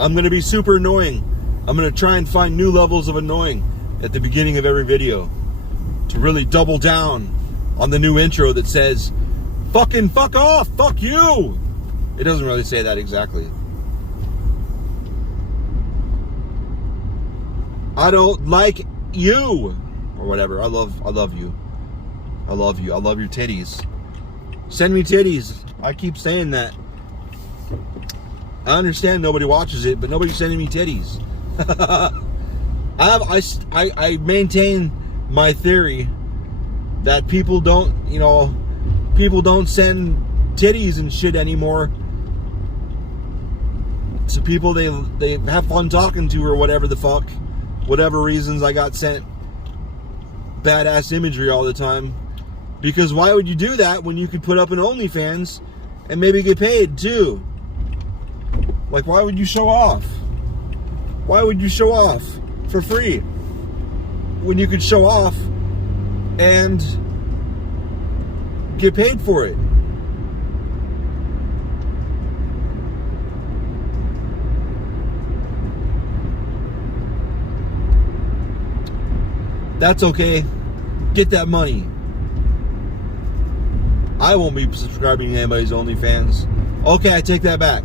I'm going to be super annoying. I'm going to try and find new levels of annoying at the beginning of every video to really double down on the new intro that says, fucking fuck off, fuck you. It doesn't really say that exactly. I don't like you. Or whatever. I love you. I love you. I love your titties. Send me titties. I keep saying that. I understand nobody watches it, but nobody's sending me titties. I maintain my theory that people don't send titties and shit anymore to people they have fun talking to or whatever the fuck. Whatever reasons I got sent badass imagery all the time. Because why would you do that when you could put up an OnlyFans and maybe get paid too? Like, why would you show off? Why would you show off for free when you could show off and get paid for it? That's okay. Get that money. I won't be subscribing to anybody's OnlyFans. Okay, I take that back.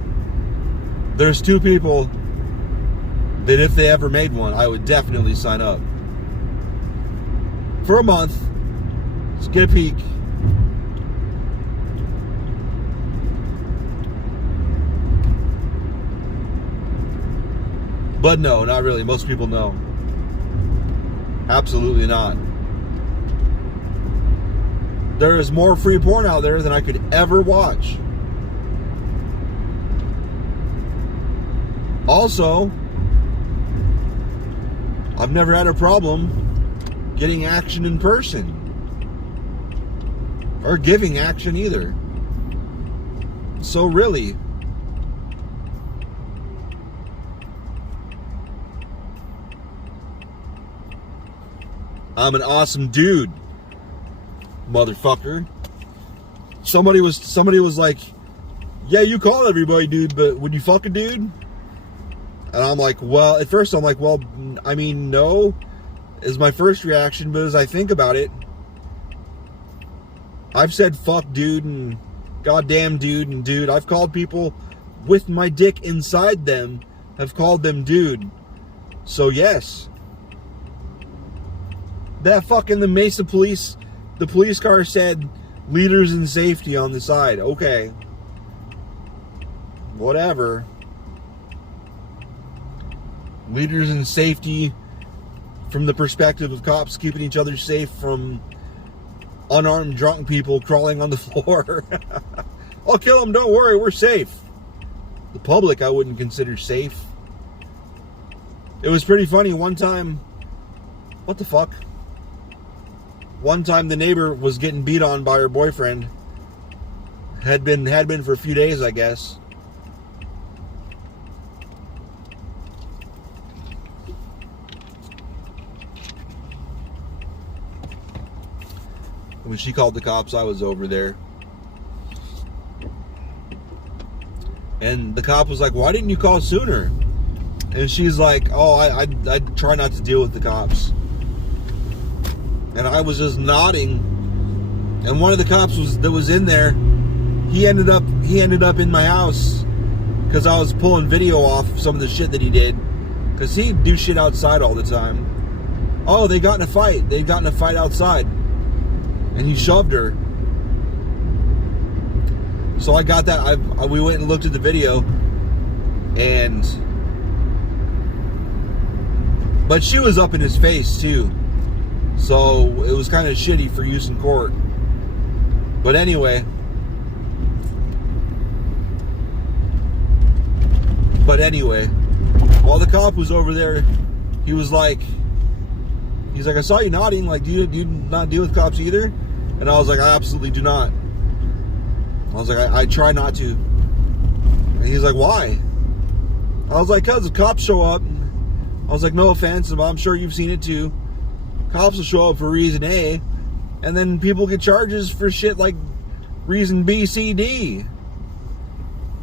There's two people that if they ever made one, I would definitely sign up. For a month. Let's get a peek. But no, not really. Most people know. Absolutely not. There is more free porn out there than I could ever watch. Also, I've never had a problem getting action in person. Or giving action either. So really, I'm an awesome dude, motherfucker. Somebody was like, yeah, you call everybody dude, but would you fuck a dude? And I'm like, well, at first I'm like, well, I mean, no, is my first reaction, but as I think about it, I've said fuck dude and goddamn dude and dude. I've called people with my dick inside them, I've called them dude. So yes. That fucking the Mesa police, the police car said leaders in safety on the side. Okay. Whatever. Leaders in safety from the perspective of cops keeping each other safe from unarmed drunk people crawling on the floor. I'll kill them, don't worry, we're safe. The public I wouldn't consider safe. It was pretty funny one time. What the fuck? One time the neighbor was getting beat on by her boyfriend. Had been for a few days, I guess. When she called the cops, I was over there. And the cop was like, why didn't you call sooner? And she's like, oh, I try not to deal with the cops. And I was just nodding. And one of the cops that was in there, he ended up in my house because I was pulling video off of some of the shit that he did. Because he'd do shit outside all the time. Oh, they got in a fight. They got in a fight outside. And he shoved her. So I got that. We went and looked at the video. But she was up in his face too. So it was kind of shitty for use in court. But anyway. While the cop was over there, he's like, I saw you nodding. Like, do you not deal with cops either? And I was like, I absolutely do not. I was like, I try not to. And he's like, why? I was like, because the cops show up, I was like, no offense, but I'm sure you've seen it too. Cops will show up for reason A, and then people get charges for shit like reason B, C, D.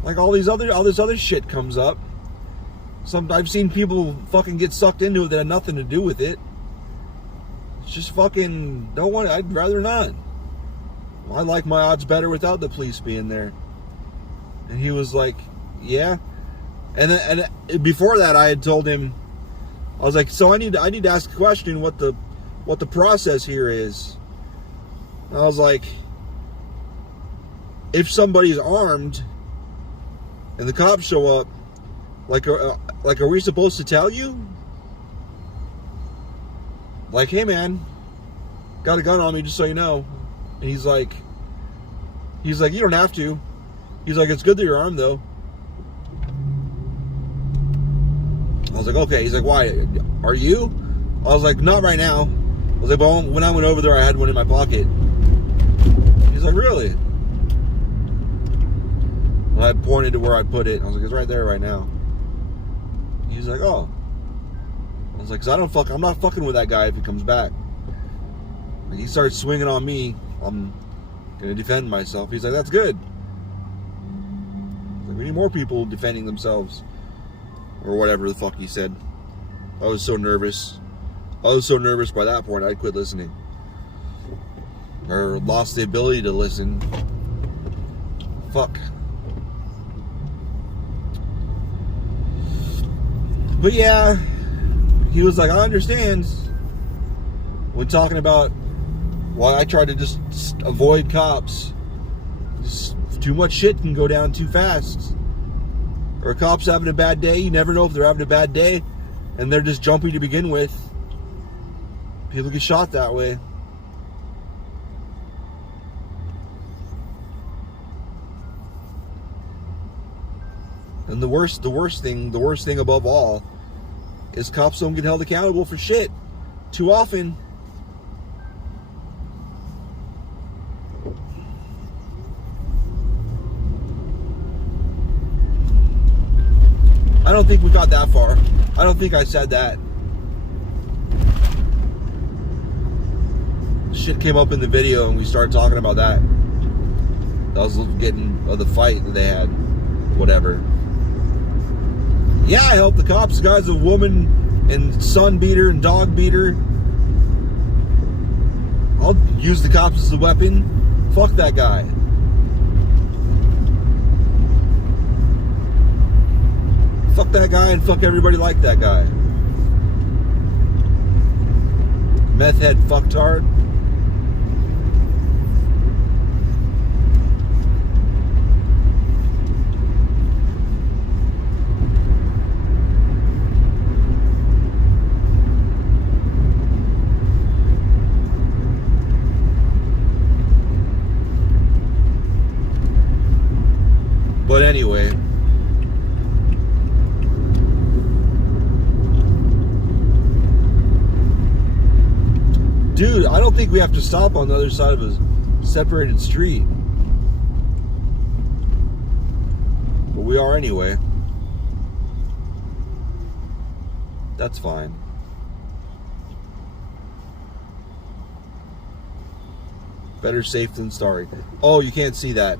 Like all this other shit comes up. I've seen people fucking get sucked into it that had nothing to do with it. It's just fucking I'd rather not. I like my odds better without the police being there. And he was like, yeah. And before that, I had told him, I was like, so I need to ask a question what the process here is. And I was like, if somebody's armed and the cops show up, are we supposed to tell you? Like, hey man, got a gun on me just so you know. And he's like, you don't have to. He's like, it's good that you're armed though. I was like, okay. He's like, why? Are you? I was like, not right now. I was like, but when I went over there, I had one in my pocket. He's like, really? And I pointed to where I put it. I was like, it's right there right now. He's like, oh. I was like, cause I'm not fucking with that guy if he comes back. And he starts swinging on me. I'm gonna defend myself. He's like, that's good. Like, we need more people defending themselves. Or whatever the fuck he said. I was so nervous. I was so nervous by that point I quit listening. Or lost the ability to listen. Fuck. But yeah, he was like, I understand. When talking about why I tried to just avoid cops. Just too much shit can go down too fast. Or a cop's having a bad day. You never know if they're having a bad day and they're just jumpy to begin with. People get shot that way. And the worst thing above all is cops don't get held accountable for shit too often. I don't think we got that far. I don't think I said that. Shit came up in the video and we started talking about that. That was getting the fight that they had. Whatever. Yeah, I helped the cops. The guy's a woman and son beater and dog beater. I'll use the cops as a weapon. Fuck that guy. Fuck that guy and fuck everybody like that guy. Meth head fucktard. But anyway, dude, I don't think we have to stop on the other side of a separated street. But we are anyway. That's fine. Better safe than sorry. Oh, you can't see that.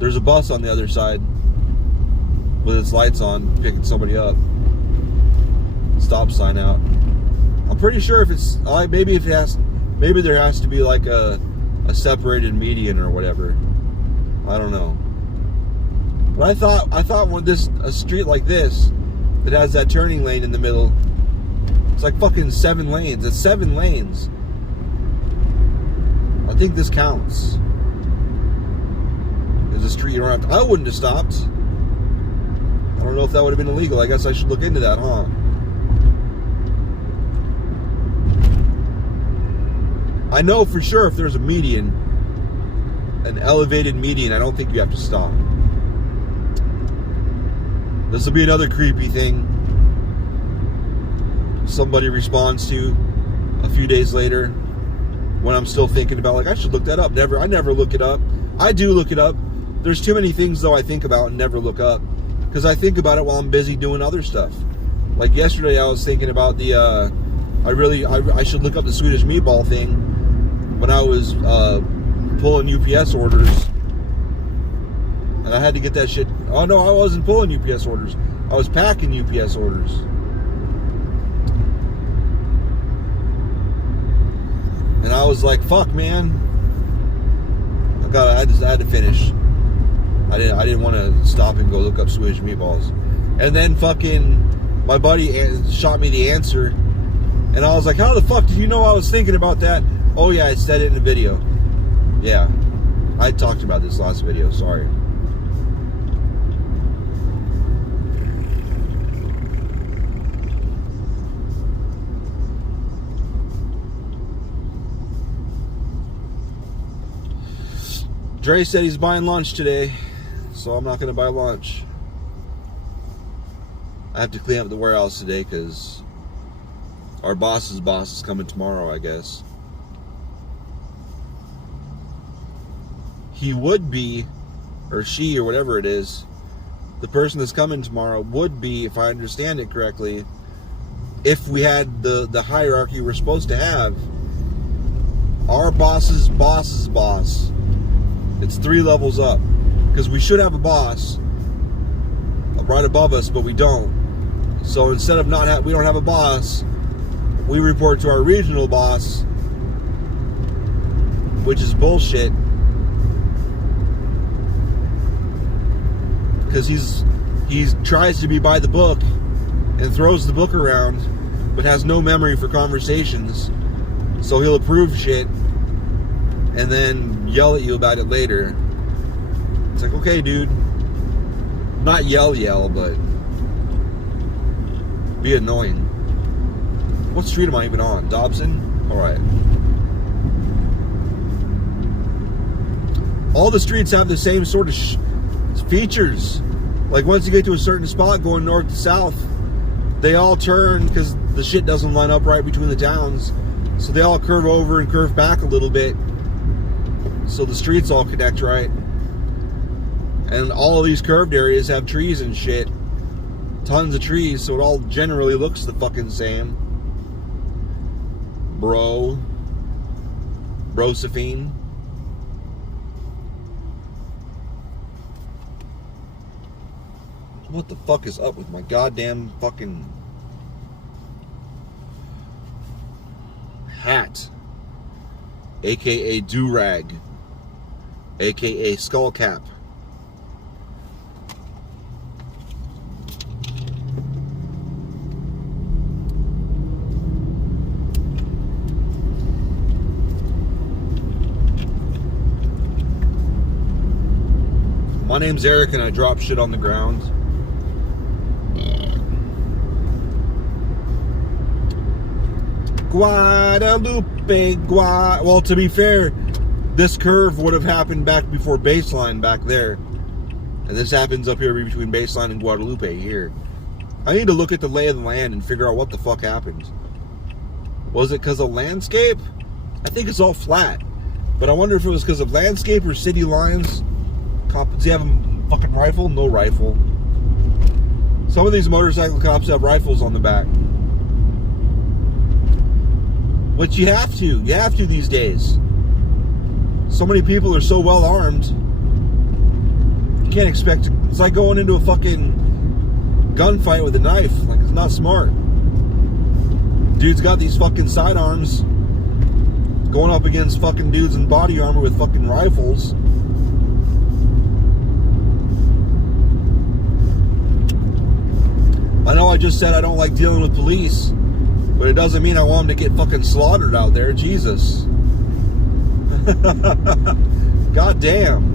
There's a bus on the other side with its lights on, picking somebody up. Stop sign out. I'm pretty sure if it's maybe there has to be like a separated median or whatever. I don't know. But I thought when a street like this that has that turning lane in the middle, it's like fucking 7 lanes. It's 7 lanes. I think this counts. There's a street you don't have to. I wouldn't have stopped. I don't know if that would have been illegal. I guess I should look into that, huh? I know for sure if there's a median, an elevated median, I don't think you have to stop. This will be another creepy thing somebody responds to a few days later when I'm still thinking about, like, I should look that up. I never look it up. I do look it up. There's too many things, though, I think about and never look up. Because I think about it while I'm busy doing other stuff. Like yesterday, I was thinking about the. I should look up the Swedish meatball thing when I was pulling UPS orders, and I had to get that shit. Oh no, I wasn't pulling UPS orders. I was packing UPS orders. And I was like, "Fuck, man! I had to finish. I didn't want to stop and go look up Swedish meatballs." And then fucking my buddy shot me the answer, and I was like, "How the fuck did you know I was thinking about that?" Oh yeah, I said it in the video. Yeah, I talked about this last video. Sorry. Dre said he's buying lunch today, so I'm not going to buy lunch. I have to clean up the warehouse today because our boss's boss is coming tomorrow, I guess. He would be, or she, or whatever it is, the person that's coming tomorrow would be, if I understand it correctly, if we had the hierarchy we're supposed to have, our boss's boss's boss. It's 3 levels up, because we should have a boss right above us, but we don't. So instead of we don't have a boss, we report to our regional boss, which is bullshit, because he tries to be by the book and throws the book around, but has no memory for conversations. So he'll approve shit and then yell at you about it later. It's like, okay, dude. Not yell, but be annoying. What street am I even on? Dobson? Alright. All the streets have the same sort of features. Like once you get to a certain spot going north to south, they all turn because the shit doesn't line up right between the towns. So they all curve over and curve back a little bit. So the streets all connect right. And all of these curved areas have trees and shit. Tons of trees, so it all generally looks the fucking same. Brosephine. What the fuck is up with my goddamn fucking hat? AKA do-rag. AKA skull cap. My name's Eric and I drop shit on the ground. Guadalupe, well, to be fair, this curve would have happened back before baseline back there. And this happens up here between baseline and Guadalupe here. I need to look at the lay of the land and figure out what the fuck happened. Was it because of landscape? I think it's all flat. But I wonder if it was because of landscape or city lines. Does he have a fucking rifle? No rifle. Some of these motorcycle cops have rifles on the back. But you have to. You have to these days. So many people are so well armed. You can't expect to. It's like going into a fucking gunfight with a knife. Like, it's not smart. Dude's got these fucking sidearms going up against fucking dudes in body armor with fucking rifles. I know I just said I don't like dealing with police, but it doesn't mean I want them to get fucking slaughtered out there. Jesus. God damn.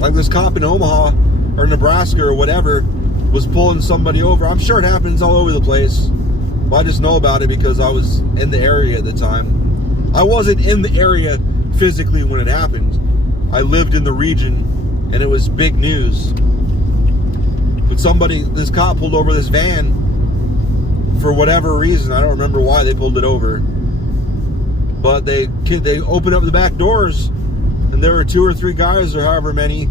Like this cop in Omaha or Nebraska or whatever was pulling somebody over. I'm sure it happens all over the place, but I just know about it because I was in the area at the time. I wasn't in the area physically when it happened. I lived in the region and it was big news. But this cop pulled over this van for whatever reason. I don't remember why they pulled it over. But they opened up the back doors and there were 2 or 3 guys or however many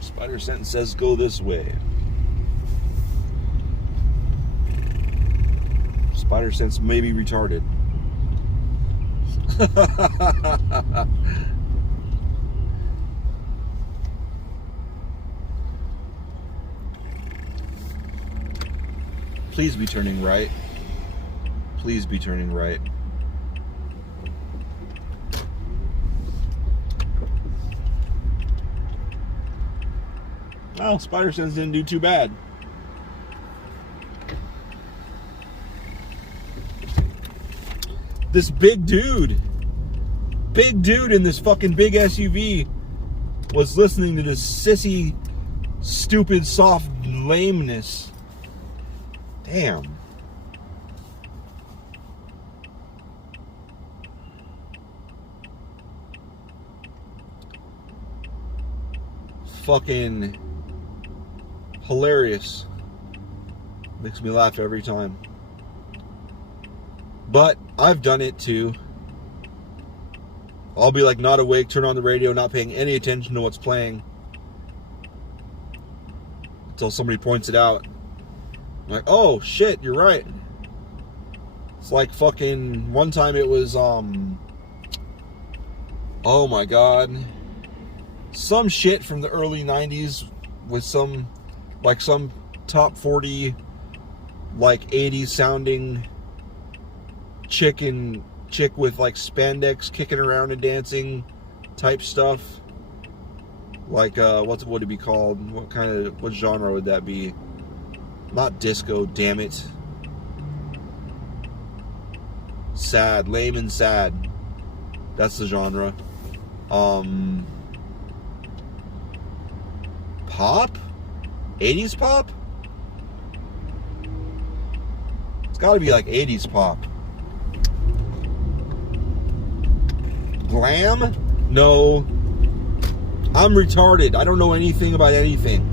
Spider Sense says go this way. Spider Sense may be retarded. Please be turning right. Please be turning right. Well, Spider Sense didn't do too bad. This big dude in this fucking big SUV was listening to this sissy, stupid, soft lameness. Damn. Fucking hilarious. Makes me laugh every time. But I've done it too. I'll be like not awake, turn on the radio, not paying any attention to what's playing until somebody points it out. I'm like, oh shit, you're right. It's like fucking one time it was oh my god, some shit from the early 90s with some top 40 like 80s sounding chick with like spandex kicking around and dancing type stuff. Like what would it be called? What genre would that be? Not disco, damn it. Sad, lame and sad. That's the genre. Pop? 80s pop? It's gotta be like 80s pop. Glam? No. I'm retarded. I don't know anything about anything.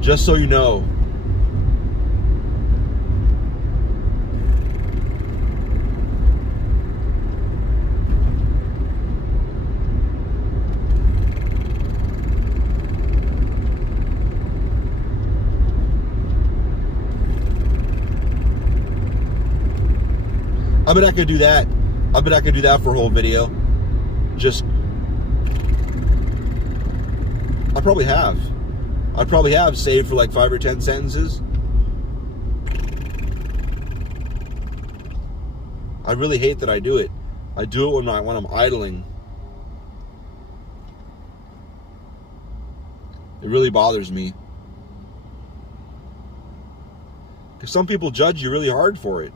Just so you know. I bet I could do that. I bet I could do that for a whole video. I probably have. I probably have saved for like 5 or 10 sentences. I really hate that I do it. I do it when I'm idling. It really bothers me. Because some people judge you really hard for it.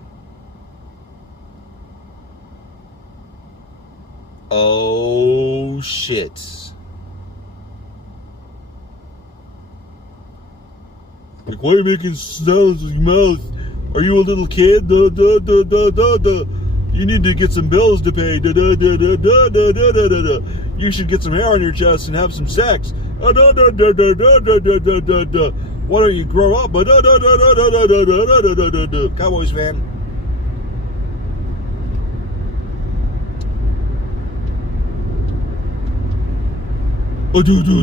Oh, shit. Like, why are you making sounds with your mouth? Are you a little kid? Da, da, da, da, da, da. You need to get some bills to pay. Da, da, da, da, da, da, da, da, da, da. You should get some hair on your chest and have some sex. Da, da, da, da, da, da, da, da, da, da, da. Why don't you grow up? Da, da, da, da, da, da, da, da, da, da, da, da. Cowboys fan. Do do do,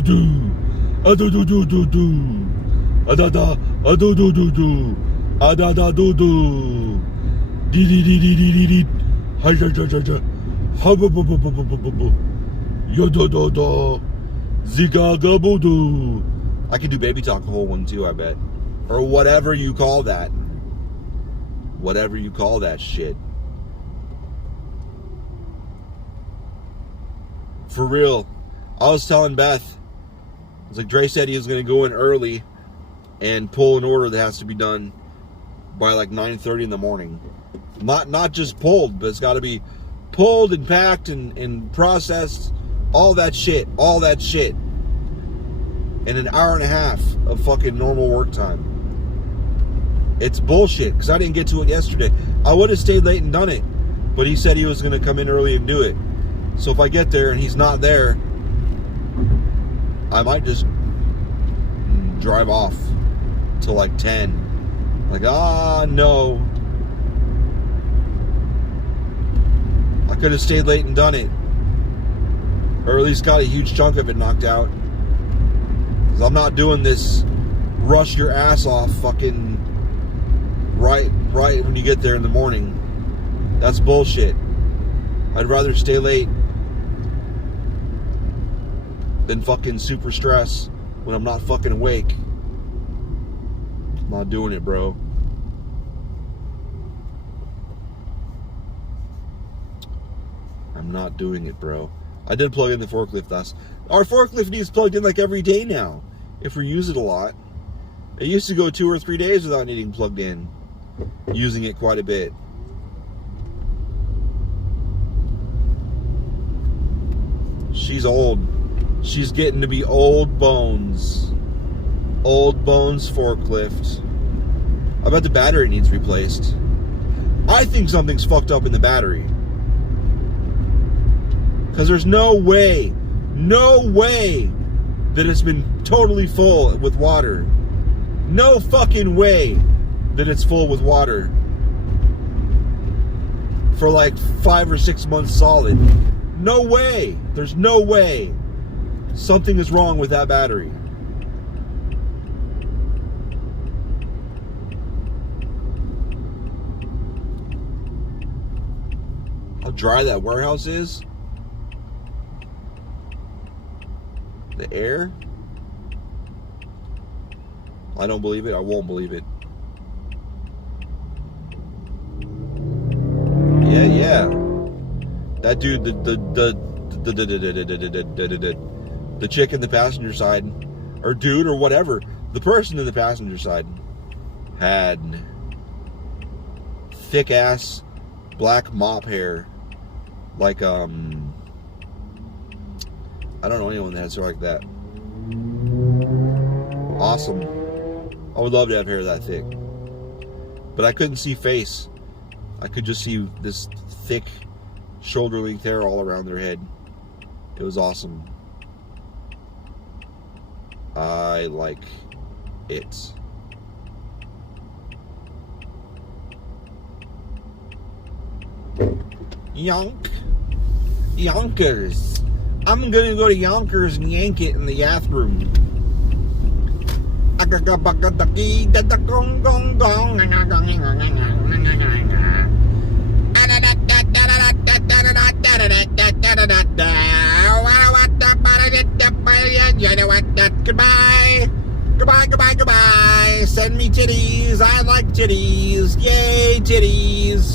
do do do do do, da da, do do do do, da da do do, di di di di di di, ha ja ja ja ja, ha bu bu bu bu bu bu bu, yo do do do, ziga ga bu do. I could do baby talk a whole one too, I bet, or whatever you call that, whatever you call that shit. For real. I was telling Beth, I was like, Dre said he was going to go in early and pull an order that has to be done by like 9:30 in the morning. Not just pulled, but it's got to be pulled and packed and processed. All that shit. In an hour and a half of fucking normal work time. It's bullshit, because I didn't get to it yesterday. I would have stayed late and done it, but he said he was going to come in early and do it. So if I get there and he's not there, I might just drive off till like 10. Like, no. I could have stayed late and done it. Or at least got a huge chunk of it knocked out. Because I'm not doing this rush your ass off fucking right when you get there in the morning. That's bullshit. I'd rather stay late than fucking super stress when I'm not fucking awake. I'm not doing it, bro. I'm not doing it, bro. I did plug in the forklift last. Our forklift needs plugged in like every day now, if we use it a lot. It used to go 2 or 3 days without needing plugged in. Using it quite a bit. She's old. She's getting to be old bones. Old bones forklift. I bet the battery needs replaced. I think something's fucked up in the battery. Because there's no way that it's been totally full with water. No fucking way that it's full with water for like 5 or 6 months solid. No way. There's no way. Something is wrong with that battery. How dry that warehouse is. The air? I don't believe it. I won't believe it. Yeah. That dude, the chick in the passenger side, or dude, or whatever, the person in the passenger side had thick ass black mop hair, like I don't know anyone that has hair like that. Awesome. I would love to have hair that thick. But I couldn't see face. I could just see this thick shoulder length hair all around their head. It was awesome. I like it. Yonkers. I'm gonna go to Yonkers and yank it in the bathroom. Goodbye. Send me titties. I like titties. Yay, titties.